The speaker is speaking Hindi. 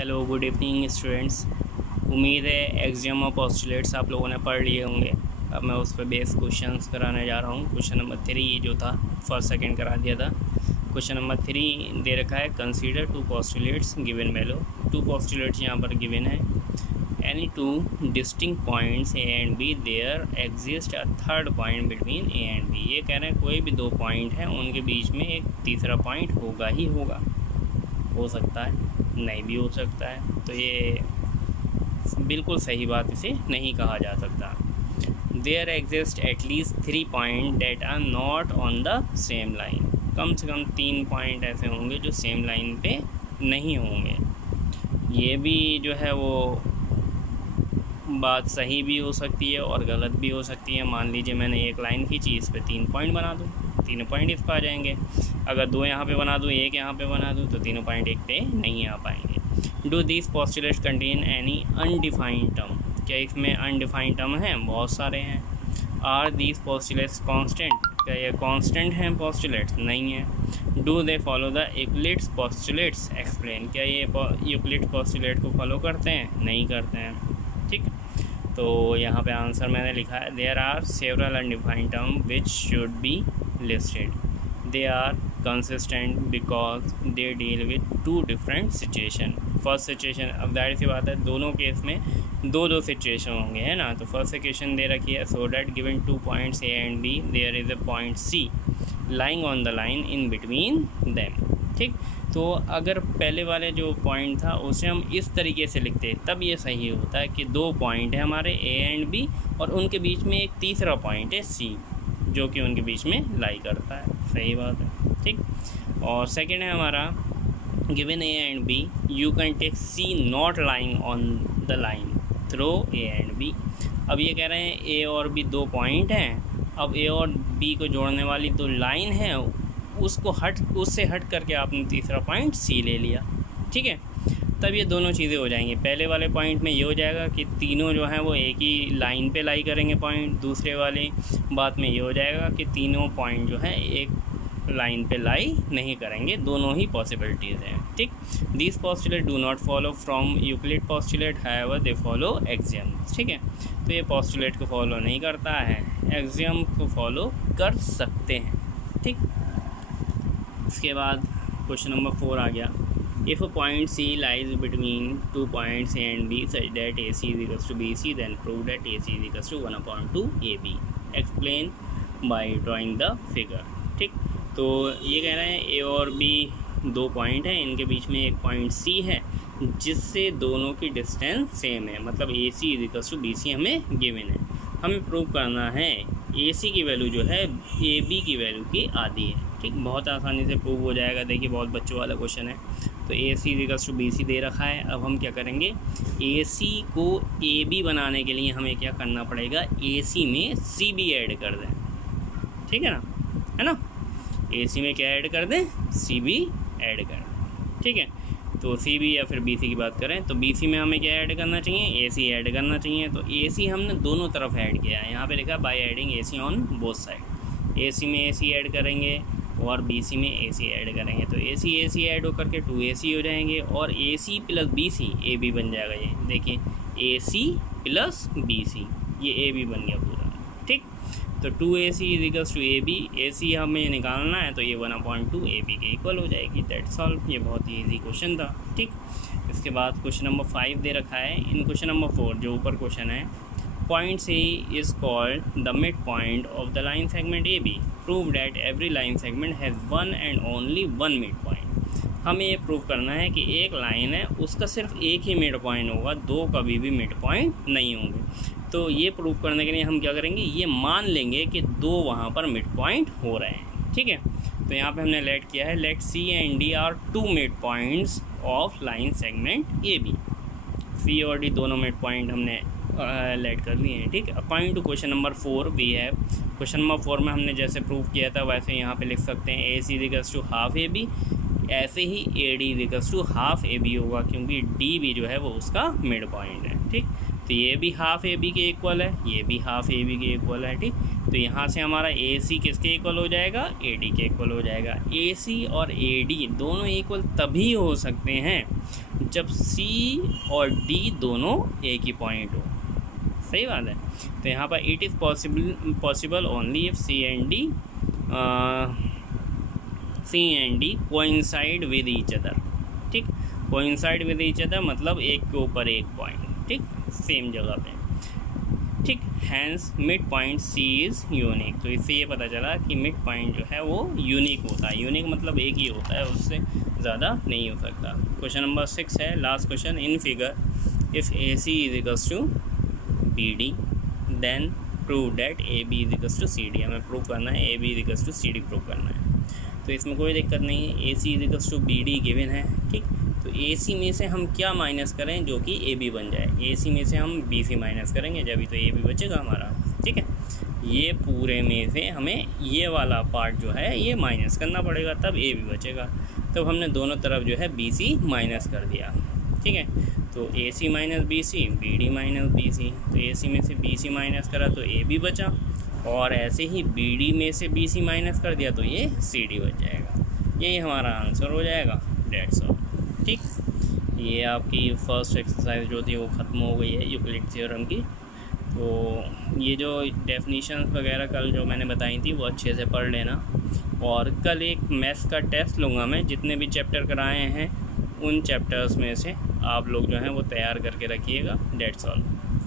Hello good evening students. उम्मीद है एक्सियम और पोस्टुलेट्स आप लोगों ने पढ़ लिए होंगे। अब मैं उस पर बेस क्वेश्चंस कराने जा रहा हूँ। क्वेश्चन नंबर 3 जो था फर्स्ट सेकंड करा दिया था। क्वेश्चन नंबर 3 दे रखा है, consider two postulates given below. Two postulates यहाँ पर गिवन है। Any two distinct points A and B, there exist a third point between A and B. ये कह रहे हैं कोई भी दो पॉइंट हैं, उनके बीच में एक तीसरा पॉइंट होगा ही होगा। हो सकता है, नहीं भी हो सकता है। तो ये बिल्कुल सही बात इसे नहीं कहा जा सकता। There exist at least 3 point that are not on the same line. कम से कम 3 पॉइंट ऐसे होंगे जो सेम लाइन पे नहीं होंगे। ये भी जो है वो बात सही भी हो सकती है और गलत भी हो सकती है। मान लीजिए मैंने एक लाइन खींची, इस पे 3 पॉइंट बना दूँ, 3 पॉइंट इस पर आ जाएंगे। अगर 2 यहाँ पे बना दूँ, 1 यहाँ पे बना दूँ, तो 3 पॉइंट एक पे नहीं आ पाएंगे। Do this postulates contain any undefined term. क्या इसमें अनडिफाइंड टर्म हैं? बहुत सारे हैं। Are this postulates constant. क्या ये कांस्टेंट हैं पोस्टुलेट्स? नहीं है। Do they follow the Euclid's postulates? Explain. क्या ये यूक्लिड्स पोस्टुलेट को फॉलो करते हैं? नहीं करते हैं। ठीक, तो यहाँ पे आंसर मैंने लिखा है, there are several undefined term which should be listed. They are consistent because they deal with 2 different situation. First situation, अब जाहिर सी बात है दोनों केस में दो सिचुएशन होंगे, है ना। तो फर्स्ट सिचुएशन दे रखी है, so that given 2 points A and B, there is a point C lying on the line in between them. ठीक, तो अगर पहले वाले जो पॉइंट था उसे हम इस तरीके से लिखते तब ये सही होता है कि 2 पॉइंट है हमारे ए एंड बी और उनके बीच में एक तीसरा पॉइंट है सी जो कि उनके बीच में लाई करता है। सही बात है। ठीक, और सेकंड है हमारा, given A and B you can take C not lying on the line through A and B. अब ये कह रहे हैं ए और बी 2 पॉइंट हैं। अब ए और बी को जोड़ने वाली 2 लाइन है, उससे हट करके आपने तीसरा पॉइंट सी ले लिया। ठीक है, तब ये दोनों चीज़ें हो जाएंगी। पहले वाले पॉइंट में ये हो जाएगा कि तीनों जो हैं वो एक ही लाइन पे लाई करेंगे पॉइंट। दूसरे वाली बात में ये हो जाएगा कि तीनों पॉइंट जो हैं एक लाइन पे लाई नहीं करेंगे। दोनों ही पॉसिबिलिटीज़ हैं। ठीक, this postulate do not follow from Euclid postulate, however they follow axiom. ठीक है, तो ये पोस्टुलेट को फॉलो नहीं करता है, एक्सियम को फॉलो कर सकते हैं। ठीक, इसके बाद क्वेश्चन नंबर 4 आ गया, if a point C lies between 2 points A and B such that A C is equals to B C, then prove that A C is equals to 1/2 A B. Explain by drawing the figure. ठीक, तो ये कह रहे हैं ए और बी 2 पॉइंट हैं, इनके बीच में एक पॉइंट सी है जिससे दोनों की डिस्टेंस सेम है, मतलब A C is equals to B C हमें गिवन है। हमें प्रूव करना है ए सी की वैल्यू जो है ए बी की वैल्यू की आधी है। ठीक, बहुत आसानी से प्रूव हो जाएगा। देखिए बहुत बच्चों वाला क्वेश्चन है। तो A C equals to B सी दे रखा है। अब हम क्या करेंगे, ए सी को ए बी बनाने के लिए हमें क्या करना पड़ेगा, ए सी में सी बी ऐड कर दें। ठीक है ना, ए सी में क्या ऐड कर दें, सी बी ऐड कर दें। ठीक है, तो सी बी या फिर बी सी की बात करें तो बी सी में हमें क्या ऐड करना चाहिए, ए सी ऐड करना चाहिए। तो ए सी हमने दोनों तरफ ऐड किया है। यहाँ पे लिखा by adding A C on both side. A C में ए सी ऐड करेंगे और बी सी में ए सी ऐड करेंगे, तो ए सी ऐड होकर के 2AC हो जाएंगे और A C plus B C A B बन जाएगा। ये देखिए ए सी प्लस बी सी, ये ए बी बन गया पूरा। ठीक, तो 2AC is equals to A B. A C हमें निकालना है तो ये 1/2 ए बी के इक्वल हो जाएगी। That's all. ये बहुत ही ईजी क्वेश्चन था। ठीक, इसके बाद क्वेश्चन नंबर 5 दे रखा है। इन क्वेश्चन नंबर 4 जो ऊपर क्वेश्चन है, point C is called the mid point of the line segment A B, prove that every line segment has 1 and only 1 mid point. हमें ये प्रूव करना है कि एक लाइन है उसका सिर्फ एक ही मिड पॉइंट होगा, 2 कभी भी मिड पॉइंट नहीं होंगे। तो ये प्रूव करने के लिए हम क्या करेंगे, ये मान लेंगे कि 2 वहाँ पर मिड पॉइंट हो रहे हैं। ठीक है, तो यहाँ पे हमने लेट किया है, let C and D are 2 mid points of line segment A B. C और डी दोनों मिड पॉइंट हमने लेट कर लिए हैं। ठीक है, अकॉर्डिंग टू क्वेश्चन नंबर 4 वी है। क्वेश्चन नंबर 4 में हमने जैसे प्रूव किया था वैसे यहाँ पे लिख सकते हैं, A C is equals to half A B. ऐसे ही A D is equals to half A B होगा क्योंकि डी भी जो है वो उसका मिड पॉइंट है। ठीक, तो ये भी हाफ ए बी के इक्वल है, ये भी हाफ ए बी के इक्वल है, ठीक। तो यहाँ से हमारा ए सी किसके इक्वल हो जाएगा, ए डी के इक्वल हो जाएगा। ए सी और ए डी दोनों इक्वल तभी हो सकते हैं जब सी और डी दोनों एक ही पॉइंट हो। सही बात है। तो यहाँ पर it is possible only if C and D coincide with each other, ठीक। कोइंसाइड विद ईच अदर मतलब एक के ऊपर एक पॉइंट, ठीक, सेम जगह पे, ठीक। Hence mid point C is unique. तो इससे ये पता चला कि मिड पॉइंट जो है वो यूनिक होता है। यूनिक मतलब एक ही होता है, उससे ज़्यादा नहीं हो सकता। क्वेश्चन नंबर 6 है, last question. In figure if A C is equals to B D then prove that A B is equals to C D. हमें प्रूव करना है A B is equals to C D prove करना है। तो इसमें कोई दिक्कत नहीं है, A C is equals to B D given है, ठीक। तो ए सी में से हम क्या माइनस करें जो कि ए बी बन जाए। ए सी में से हम बी सी माइनस करेंगे, जब भी तो ए बी बचेगा हमारा, ठीक है। ये पूरे में से हमें ये वाला पार्ट जो है ये माइनस करना पड़ेगा, तब ए बी बचेगा। तब हमने दोनों तरफ जो है बी सी माइनस कर दिया, ठीक है। तो A C minus B C, B D minus B C. तो ए सी में से बी सी माइनस करा तो ए बी बचा, और ऐसे ही बी डी में से बी सी माइनस कर दिया तो ये सी डी बच जाएगा। यही हमारा आंसर हो जाएगा, डेट्स ऑल, ठीक। ये आपकी फर्स्ट एक्सरसाइज जो थी वो ख़त्म हो गई है यूक्लिड थ्योरम की। तो ये जो डेफिनेशंस वगैरह कल जो मैंने बताई थी वो अच्छे से पढ़ लेना, और कल एक मैथ्स का टेस्ट लूँगा मैं। जितने भी चैप्टर कराए हैं उन चैप्टर्स में से आप लोग जो हैं वो तैयार करके रखिएगा। That's all.